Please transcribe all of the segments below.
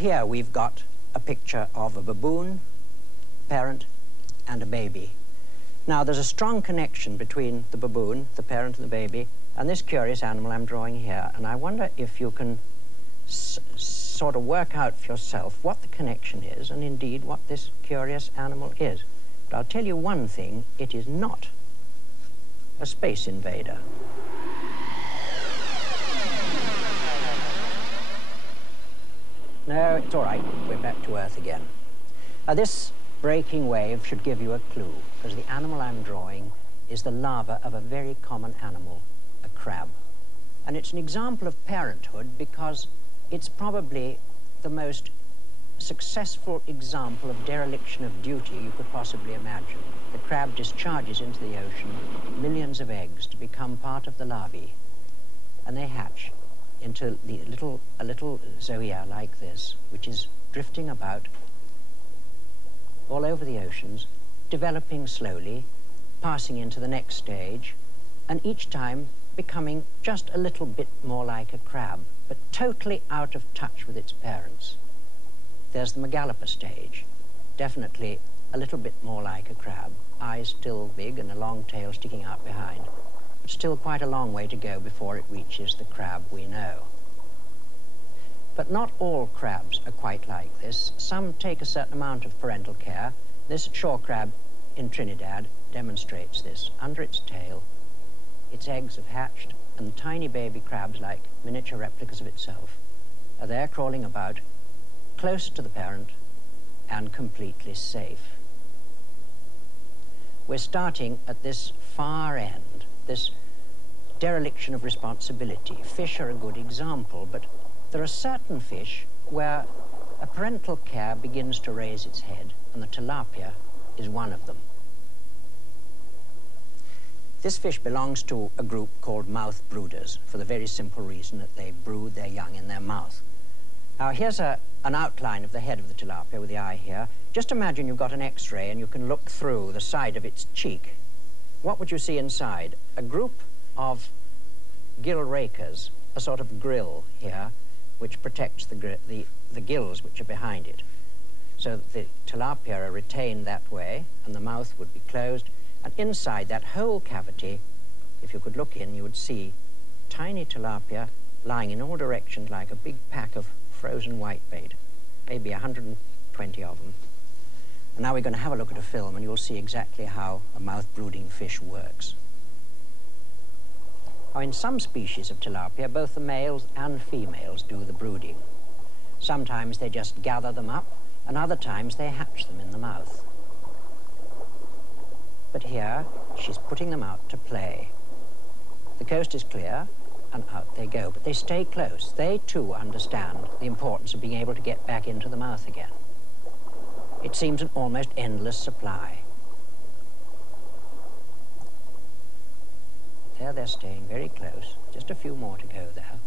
Here we've got a picture of a baboon, parent, and a baby. Now, there's a strong connection between the baboon, the parent and the baby, and this curious animal I'm drawing here. And I wonder if you can sort of work out for yourself what the connection is, and indeed what this curious animal is. But I'll tell you one thing, it is not a space invader. No, it's all right. We're back to Earth again. Now, this breaking wave should give you a clue, because the animal I'm drawing is the larva of a very common animal, a crab. And it's an example of parenthood because it's probably the most successful example of dereliction of duty you could possibly imagine. The crab discharges into the ocean millions of eggs to become part of the larvae, and they hatch into a little zoea like this, which is drifting about all over the oceans, developing slowly, passing into the next stage, and each time becoming just a little bit more like a crab, but totally out of touch with its parents. There's the megalopa stage, definitely a little bit more like a crab, eyes still big and a long tail sticking out behind, but still quite a long way to go before it reaches the crab we know. But not all crabs are quite like this. Some take a certain amount of parental care. This shore crab in Trinidad demonstrates this. Under its tail, its eggs have hatched, and the tiny baby crabs, like miniature replicas of itself, are there crawling about, close to the parent and completely safe. We're starting at this far end, this dereliction of responsibility. Fish are a good example, but there are certain fish where a parental care begins to raise its head, and the tilapia is one of them. This fish belongs to a group called mouth brooders, for the very simple reason that they brood their young in their mouth. Now, here's an outline of the head of the tilapia with the eye here. Just imagine you've got an X-ray and you can look through the side of its cheek. What would you see inside? A group of gill rakers, a sort of grill here, which protects the gills which are behind it. So that the tilapia are retained that way, and the mouth would be closed. And inside that whole cavity, if you could look in, you would see tiny tilapia lying in all directions like a big pack of frozen whitebait, maybe 120 of them. And now we're going to have a look at a film, and you'll see exactly how a mouth-brooding fish works. Now, in some species of tilapia, both the males and females do the brooding. Sometimes they just gather them up, and other times they hatch them in the mouth. But here, she's putting them out to play. The coast is clear, and out they go, but they stay close. They, too, understand the importance of being able to get back into the mouth again. It seems an almost endless supply. There they're staying very close, just a few more to go there.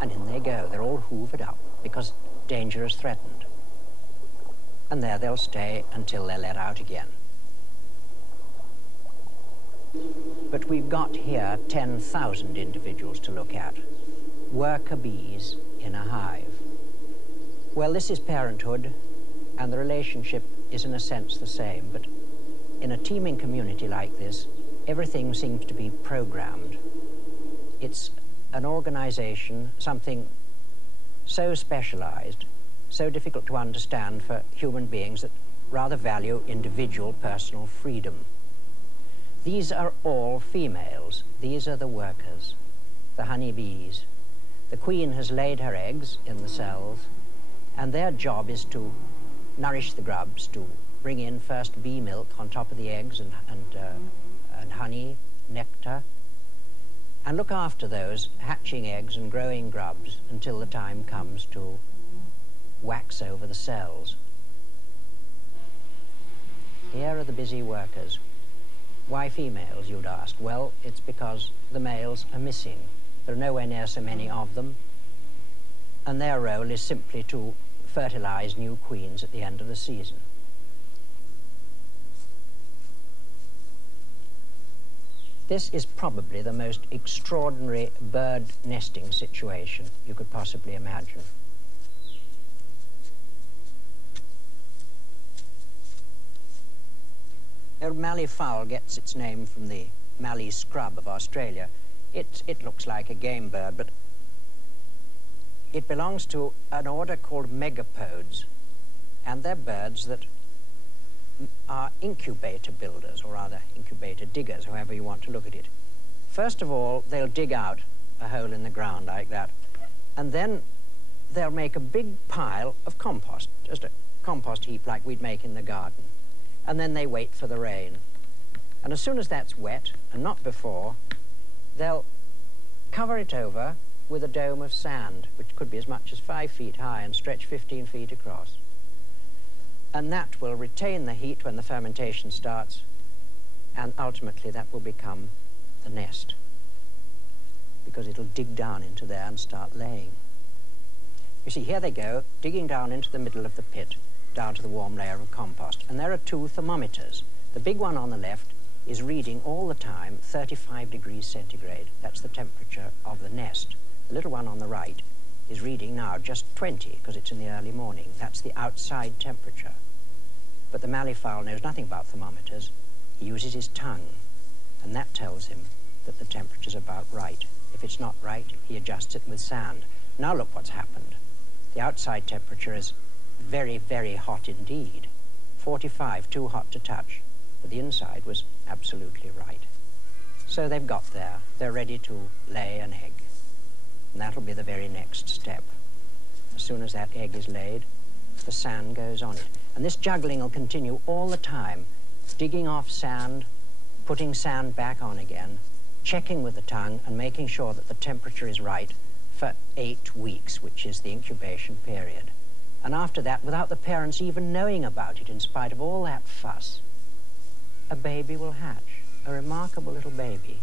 And in they go. They're all hoovered up because danger is threatened. And there they'll stay until they're let out again. But we've got here 10,000 individuals to look at. Worker bees in a hive. Well, this is parenthood, and the relationship is in a sense the same, but in a teeming community like this, everything seems to be programmed. It's an organization, something so specialized, so difficult to understand for human beings that rather value individual personal freedom. These are all females. These are the workers, the honeybees. The queen has laid her eggs in the cells, and their job is to nourish the grubs, to bring in first bee milk on top of the eggs and honey, nectar, and look after those hatching eggs and growing grubs until the time comes to wax over the cells. Here are the busy workers. Why females, you'd ask? Well, it's because the males are missing. There are nowhere near so many of them, and their role is simply to fertilize new queens at the end of the season. This is probably the most extraordinary bird nesting situation you could possibly imagine. The mallee fowl gets its name from the mallee scrub of Australia. It looks like a game bird, but it belongs to an order called megapodes, and they're birds that are incubator builders, or rather incubator diggers, however you want to look at it. First of all, they'll dig out a hole in the ground like that, and then they'll make a big pile of compost, just a compost heap like we'd make in the garden, and then they wait for the rain. And as soon as that's wet, and not before, they'll cover it over with a dome of sand, which could be as much as 5 feet high and stretch 15 feet across. And that will retain the heat when the fermentation starts, and ultimately that will become the nest, because it'll dig down into there and start laying. You see, here they go, digging down into the middle of the pit, down to the warm layer of compost, and there are 2 thermometers. The big one on the left is reading all the time 35 degrees centigrade. That's the temperature of the nest. The little one on the right is reading now just 20, because it's in the early morning. That's the outside temperature. But the mallee fowl knows nothing about thermometers. He uses his tongue, and that tells him that the temperature's about right. If it's not right, he adjusts it with sand. Now look what's happened. The outside temperature is very, very hot indeed. 45, too hot to touch. But the inside was absolutely right. So they've got there. They're ready to lay an egg. And that'll be the very next step. As soon as that egg is laid, the sand goes on it. And this juggling will continue all the time, digging off sand, putting sand back on again, checking with the tongue and making sure that the temperature is right for 8 weeks, which is the incubation period. And after that, without the parents even knowing about it, in spite of all that fuss, a baby will hatch, a remarkable little baby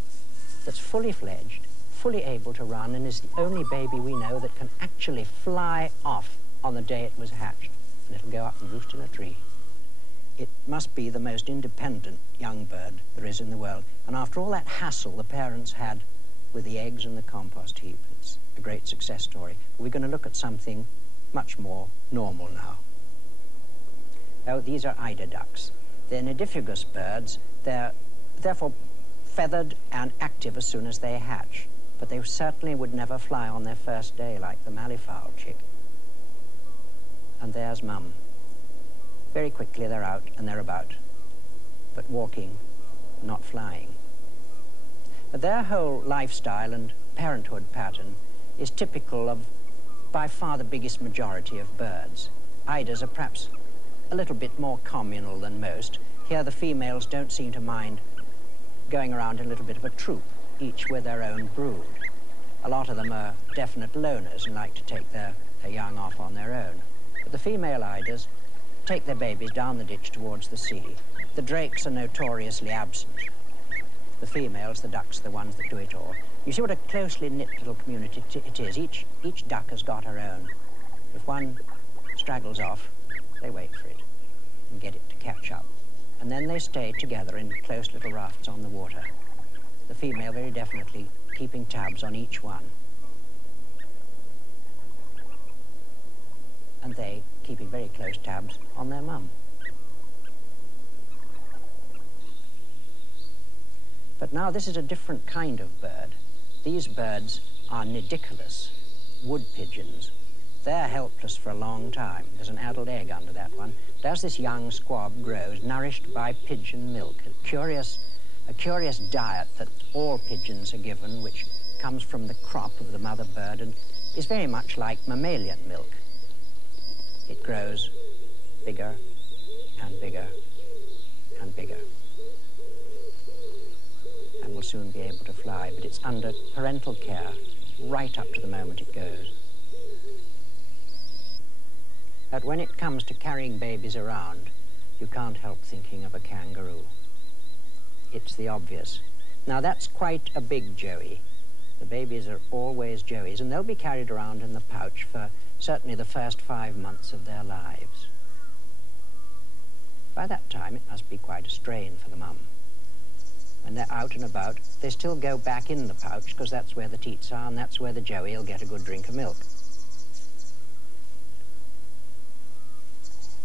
that's fully fledged, fully able to run, and is the only baby we know that can actually fly off on the day it was hatched, and it'll go up and roost in a tree. It must be the most independent young bird there is in the world, and after all that hassle the parents had with the eggs and the compost heap, it's a great success story. But we're going to look at something much more normal now. Now, these are eider ducks. They're nidifugus birds. They're therefore feathered and active as soon as they hatch, but they certainly would never fly on their first day like the mallee fowl chick. And there's Mum. Very quickly they're out and they're about, but walking, not flying. But their whole lifestyle and parenthood pattern is typical of by far the biggest majority of birds. Eiders are perhaps a little bit more communal than most. Here the females don't seem to mind going around in a little bit of a troop, each with their own brood. A lot of them are definite loners and like to take their young off on their own. But the female eiders take their babies down the ditch towards the sea. The drakes are notoriously absent. The females, the ducks, are the ones that do it all. You see what a closely knit little community it is. Each duck has got her own. If one straggles off, they wait for it and get it to catch up. And then they stay together in close little rafts on the water. The female very definitely keeping tabs on each one. And they keeping very close tabs on their mum. But now this is a different kind of bird. These birds are nidicolous, wood pigeons. They're helpless for a long time. There's an addled egg under that one. But as this young squab grows, nourished by pigeon milk, a curious diet that all pigeons are given, which comes from the crop of the mother bird and is very much like mammalian milk. It grows bigger and bigger and bigger, and will soon be able to fly, but it's under parental care right up to the moment it goes. But when it comes to carrying babies around, you can't help thinking of a kangaroo. It's the obvious. Now that's quite a big joey. The babies are always joeys, and they'll be carried around in the pouch for certainly the first 5 months of their lives. By that time, it must be quite a strain for the mum. when they're out and about, they still go back in the pouch because that's where the teats are and that's where the joey will get a good drink of milk.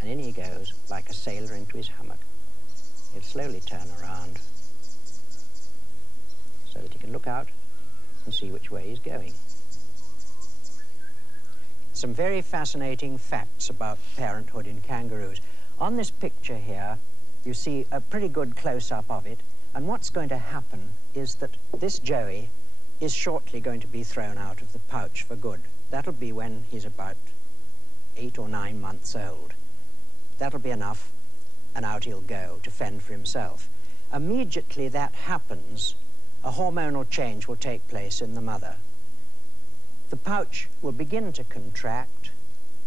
And in he goes like a sailor into his hammock. He'll slowly turn around so that he can look out and see which way he's going. Some very fascinating facts about parenthood in kangaroos. On this picture here, you see a pretty good close-up of it, and what's going to happen is that this joey is shortly going to be thrown out of the pouch for good. That'll be when he's about 8 or 9 months old. That'll be enough, and out he'll go to fend for himself. Immediately that happens, a hormonal change will take place in the mother. The pouch will begin to contract,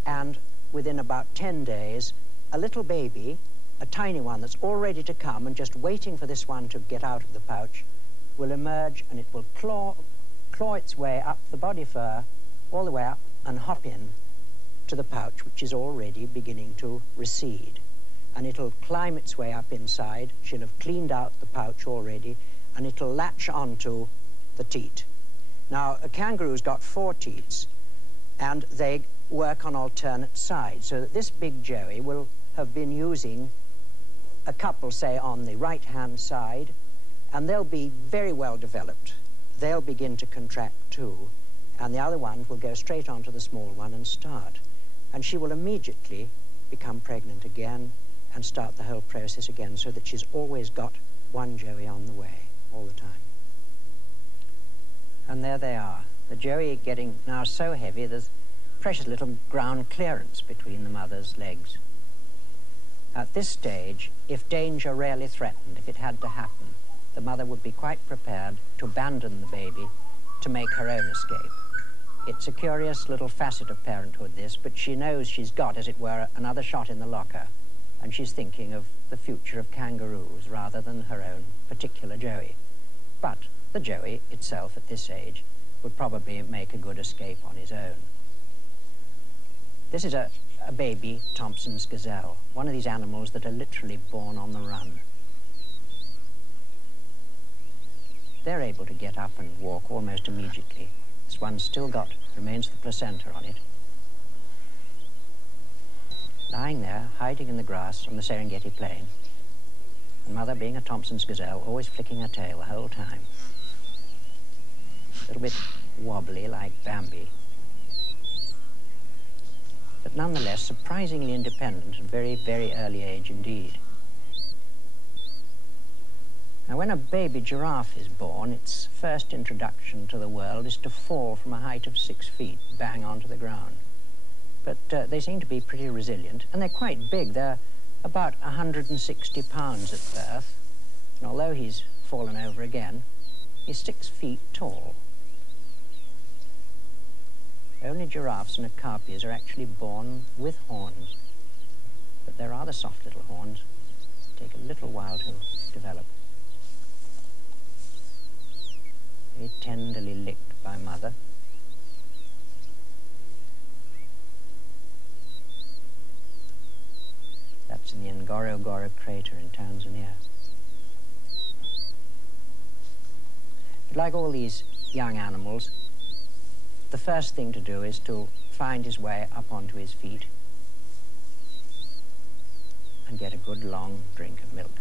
and within about 10 days, a little baby, a tiny one that's all ready to come and just waiting for this one to get out of the pouch, will emerge, and it will claw its way up the body fur, all the way up, and hop in to the pouch, which is already beginning to recede. And it'll climb its way up inside. She'll have cleaned out the pouch already, and it'll latch onto the teat. Now, a kangaroo's got 4 teats, and they work on alternate sides, so that this big joey will have been using a couple, say, on the right-hand side, and they'll be very well developed. They'll begin to contract too, and the other one will go straight onto the small one and start. And she will immediately become pregnant again and start the whole process again, so that she's always got one joey on the way all the time. And there they are. The joey getting now so heavy, there's precious little ground clearance between the mother's legs. At this stage, if danger really threatened, if it had to happen, the mother would be quite prepared to abandon the baby to make her own escape. It's a curious little facet of parenthood, this, but she knows she's got, as it were, another shot in the locker, and she's thinking of the future of kangaroos rather than her own particular joey. But the joey itself at this age would probably make a good escape on his own. This is a baby Thompson's gazelle, one of these animals that are literally born on the run. They're able to get up and walk almost immediately. This one's still remains the placenta on it. Lying there, hiding in the grass on the Serengeti plain, and mother, being a Thompson's gazelle, always flicking her tail the whole time. A little bit wobbly like Bambi, but nonetheless surprisingly independent at a very, very early age indeed. Now, when a baby giraffe is born, its first introduction to the world is to fall from a height of 6 feet, bang onto the ground. But they seem to be pretty resilient, and they're quite big. They're about 160 pounds at birth, and although he's fallen over again, he's 6 feet tall. Only giraffes and okapis are actually born with horns, but they're rather soft little horns. They take a little while to develop. Very tenderly licked by mother. That's in the Ngorongoro crater in Tanzania. But like all these young animals, the first thing to do is to find his way up onto his feet and get a good long drink of milk.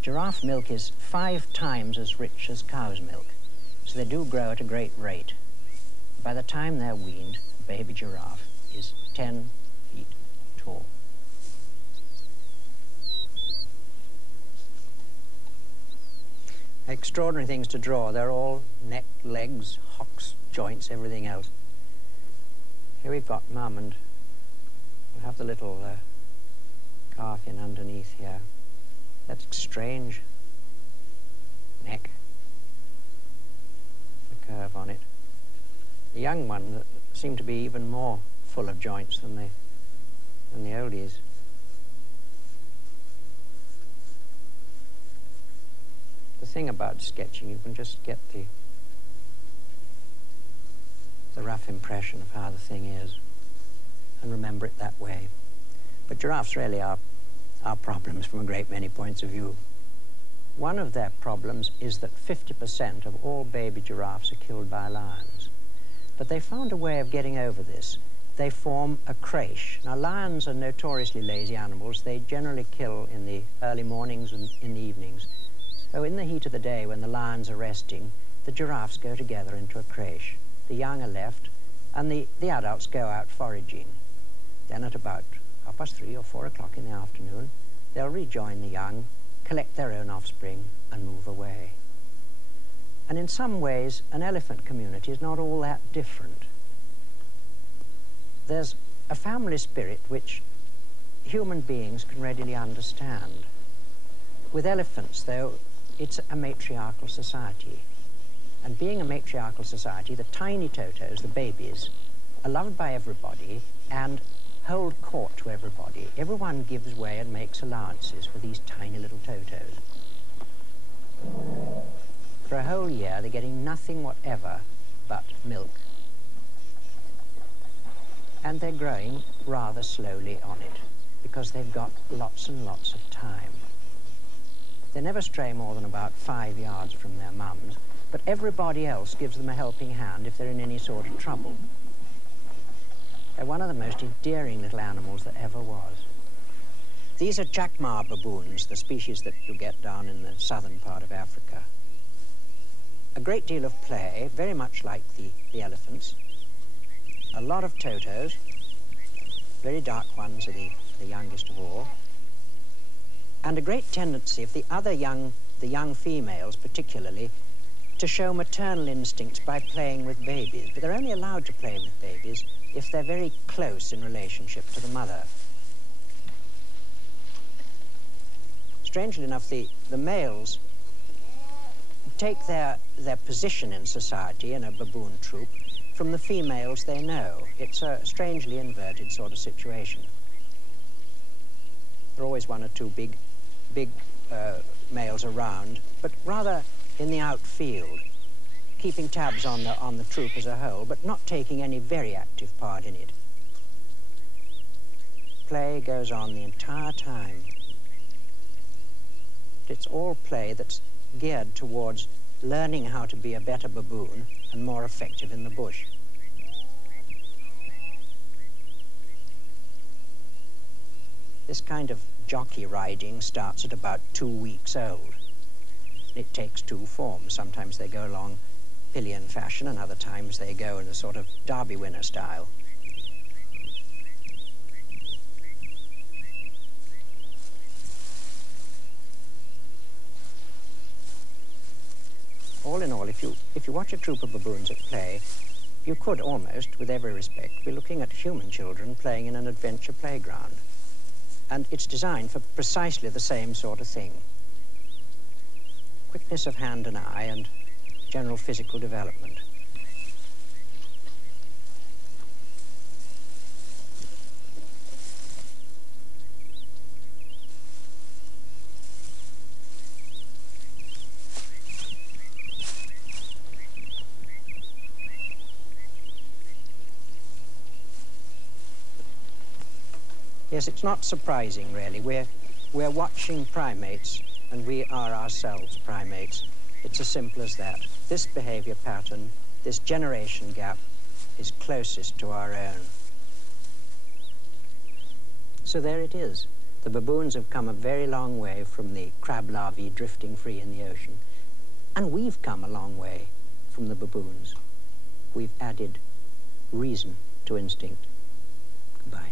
Giraffe milk is 5 times as rich as cow's milk, so they do grow at a great rate. By the time they're weaned, a baby giraffe is 10 feet tall. Extraordinary things to draw. They're all neck, legs, hocks, joints, everything else. Here we've got mum, and we'll have the little calf in underneath here. That's strange. Neck. The curve on it. The young one seemed to be even more full of joints than the oldies. The thing about sketching, you can just get the rough impression of how the thing is and remember it that way. But giraffes really are problems from a great many points of view. One of their problems is that 50% of all baby giraffes are killed by lions. But they found a way of getting over this. They form a creche. Now, lions are notoriously lazy animals. They generally kill in the early mornings and in the evenings. So in the heat of the day, when the lions are resting, the giraffes go together into a creche. The young are left, and the adults go out foraging. Then at about 3:30 or 4 o'clock in the afternoon, they'll rejoin the young, collect their own offspring, and move away. And in some ways, an elephant community is not all that different. There's a family spirit which human beings can readily understand. With elephants, though, it's a matriarchal society. And being a matriarchal society, the tiny totos, the babies, are loved by everybody and hold court to everybody. Everyone gives way and makes allowances for these tiny little totos. For a whole year, they're getting nothing whatever but milk. And they're growing rather slowly on it, because they've got lots and lots of time. They never stray more than about 5 yards from their mums, but everybody else gives them a helping hand if they're in any sort of trouble. They're one of the most endearing little animals that ever was. These are Jacmar baboons, the species that you get down in the southern part of Africa. A great deal of play, very much like the elephants. A lot of totos. Very dark ones are the youngest of all. And a great tendency of the young females particularly, to show maternal instincts by playing with babies. But they're only allowed to play with babies if they're very close in relationship to the mother. Strangely enough, the males take their position in society in a baboon troop from the females they know. It's a strangely inverted sort of situation. There are always one or two big males around, but rather in the outfield, keeping tabs on the troop as a whole, but not taking any very active part in it. Play goes on the entire time. It's all play that's geared towards learning how to be a better baboon and more effective in the bush. This kind of jockey riding starts at about 2 weeks old. It takes two forms. Sometimes they go along pillion fashion, and other times they go in a sort of derby winner style. All in all, if you watch a troop of baboons at play, you could almost, with every respect, be looking at human children playing in an adventure playground. And it's designed for precisely the same sort of thing. Quickness of hand and eye and general physical development. Yes, it's not surprising, really. We're watching primates, and we are ourselves primates. It's as simple as that. This behavior pattern, this generation gap, is closest to our own. So there it is. The baboons have come a very long way from the crab larvae drifting free in the ocean. And we've come a long way from the baboons. We've added reason to instinct. Goodbye.